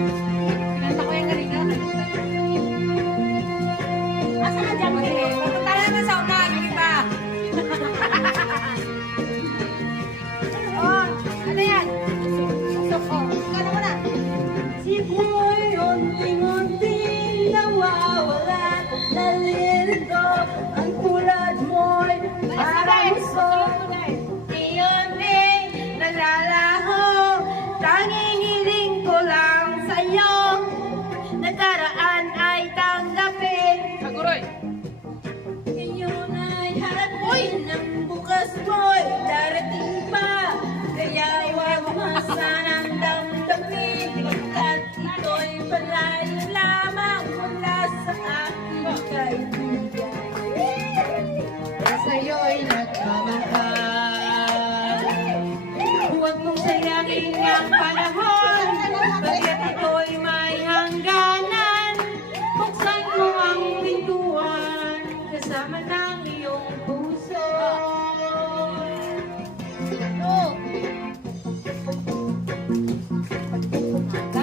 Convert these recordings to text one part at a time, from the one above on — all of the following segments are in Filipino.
Kinanta ko yung kanina. Asa ka dyan, Mili? Papunta na naman sa una. Sige pa. Oh, ano yan? Usok, oh. Ikaw na muna. Siko'y unti-unti nawawala, nalilito ang tulad mo'y parang usok. Unti-unti naglalaho, tanging hiling ko lang sa'yo. Nakaraan ay tanggapin. Kaguroy. Ngayon ay harapin ang bukas mo'y darating pa, kaya huwag masanang damdamin, at ito'y palayo lamang mula sa aking kaibigan. Sa'yo'y nagmamahal. Huwag mong sayangin ang panahon, bagya't ito'y may hangganan. Buksan mo ang pintuan, kasama ng iyong puso.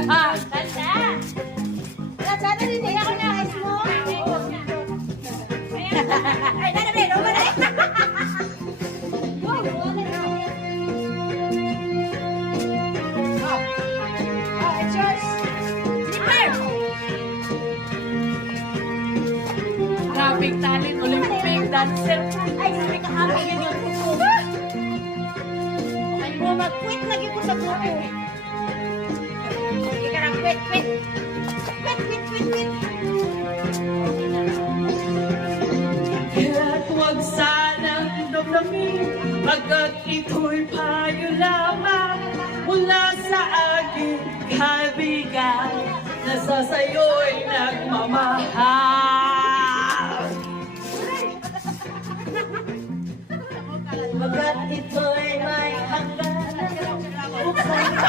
Ah, tanda! Tanda rin, hindi ako nais mo. Ay, nana, Ben, over na. Go! Oh, it's yours. Slipper! Graphic talent, Olympic dancer. Ay, sabi ka happy yan yung puso. Ay mo, mag-quit lagi ko sa grupo. Hindi ka nag-quit, quit. Quit, quit, quit, quit. Kaya't huwag sanang damdamin, pagkat ito'y payo lamang mula sa aking kaibigan na sa sayo'y nagmamahal. Pagkat ito'y may hangganan, buksan mo.